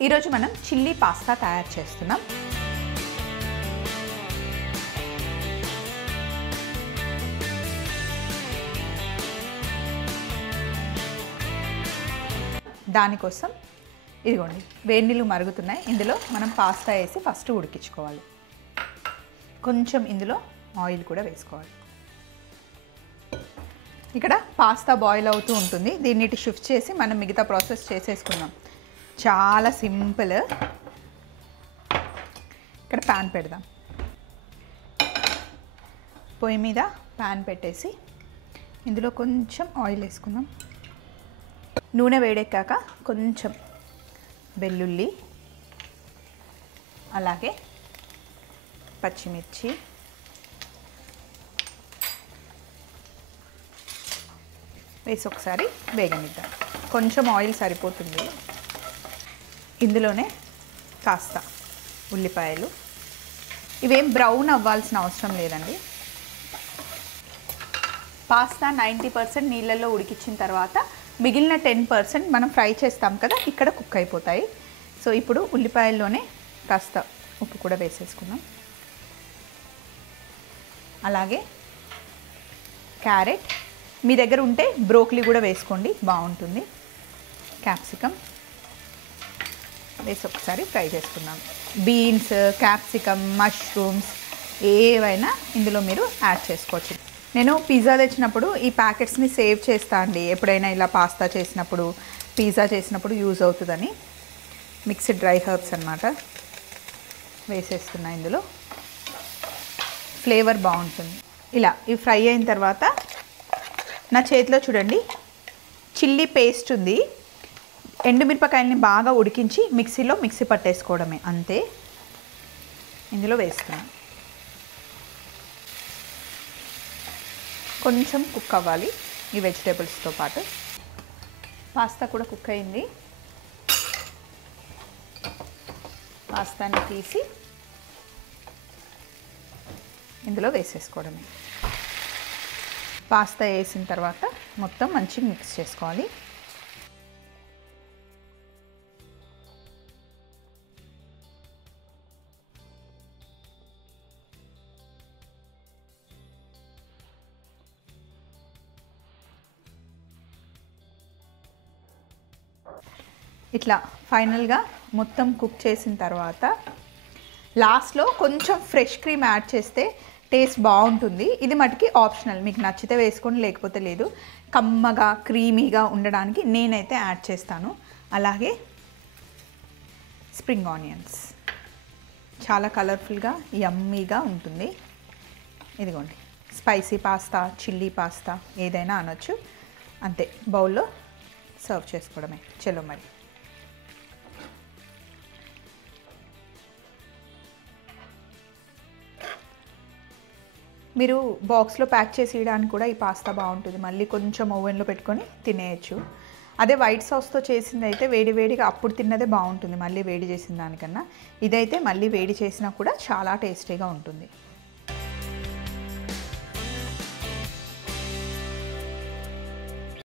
ఈరోజు మనం chilli pasta తయారు చేస్తున్నాం. దానికోసం ఇదిగోండి వేడి నీళ్ళు మరుగుతున్నాయి. ఇందులో మనం పాస్తా వేసి ఫస్ట్ ఉడికించుకోవాలి. కొంచెం ఇందులో ఆయిల్ కూడా వేసుకోవాలి. ఇక్కడ పాస్తా బాయిల్ అవుతూ ఉంటుంది. దీన్ని షిఫ్ట్ చేసి మనం మిగతా ప్రాసెస్ చేసేసుకుందాం. చాలా సింపుల్. ఇక్కడ ప్యాన్ పెడదాం. పొయ్యి మీద ప్యాన్ పెట్టేసి ఇందులో కొంచెం ఆయిల్ వేసుకుందాం. నూనె వేడెక్కాక కొంచెం వెల్లుల్లి, అలాగే పచ్చిమిర్చి, వేసి ఒకసారి వేగనిద్దాం. కొంచెం ఆయిల్ సరిపోతుంది. ఇందులోనే కాస్త ఉల్లిపాయలు. ఇవేం బ్రౌన్ అవ్వాల్సిన అవసరం లేదండి. పాస్తా 90% నీళ్ళల్లో ఉడికించిన తర్వాత మిగిలిన 10% మనం ఫ్రై చేస్తాం కదా, ఇక్కడ కుక్ అయిపోతాయి. సో ఇప్పుడు ఉల్లిపాయల్లోనే కాస్త ఉప్పు కూడా వేసేసుకుందాం. అలాగే క్యారెట్, మీ దగ్గర ఉంటే బ్రోకలీ కూడా వేసుకోండి, బాగుంటుంది. క్యాప్సికమ్ వేసి ఒకసారి ఫ్రై చేసుకుందాం. బీన్స్, క్యాప్సికమ్, మష్రూమ్స్ ఏవైనా ఇందులో మీరు యాడ్ చేసుకోవచ్చు. నేను పిజ్జా తెచ్చినప్పుడు ఈ ప్యాకెట్స్ని సేవ్ చేస్తా అండి. ఎప్పుడైనా ఇలా పాస్తా చేసినప్పుడు, పిజ్జా చేసినప్పుడు యూజ్ అవుతుందని. మిక్స్డ్ డ్రై హర్బ్స్ అన్నమాట వేసేస్తున్నా. ఇందులో ఫ్లేవర్ బాగుంటుంది. ఇలా ఇవి ఫ్రై అయిన తర్వాత నా చేతిలో చూడండి చిల్లీ పేస్ట్ ఉంది. ఎండుమిరపకాయలని బాగా ఉడికించి మిక్సీ పట్టేసుకోవడమే, అంతే. ఇందులో వేస్తున్నాను. కొంచెం కుక్ అవ్వాలి ఈ వెజిటేబుల్స్తో పాటు. పాస్తా కూడా కుక్ అయింది. పాస్తాని తీసి ఇందులో వేసేసుకోవడమే. పాస్తా వేసిన తర్వాత మొత్తం మంచిగా మిక్స్ చేసుకోవాలి. ఇట్లా ఫైనల్గా మొత్తం కుక్ చేసిన తర్వాత లాస్ట్లో కొంచెం ఫ్రెష్ క్రీమ్ యాడ్ చేస్తే టేస్ట్ బాగుంటుంది. ఇది మటుకి ఆప్షనల్, మీకు నచ్చితే వేసుకోండి, లేకపోతే లేదు. కమ్మగా క్రీమీగా ఉండడానికి నేనైతే యాడ్ చేస్తాను. అలాగే స్ప్రింగ్ ఆనియన్స్, చాలా కలర్ఫుల్గా యమ్మీగా ఉంటుంది. ఇదిగోండి స్పైసీ పాస్తా, చిల్లీ పాస్తా ఏదైనా అనొచ్చు, అంతే. బౌల్లో సర్వ్ చేసుకోవడమే. చలో మరి. మీరు బాక్స్లో ప్యాక్ చేసి ఇవ్వడానికి కూడా ఈ పాస్తా బాగుంటుంది. మళ్ళీ కొంచెం ఓవెన్లో పెట్టుకొని తినేయచ్చు. అదే వైట్ సాస్తో చేసింది అయితే వేడివేడిగా అప్పుడు తిన్నదే బాగుంటుంది, మళ్ళీ వేడి చేసిన దానికన్నా. ఇదైతే మళ్ళీ వేడి చేసినా కూడా చాలా టేస్టీగా ఉంటుంది.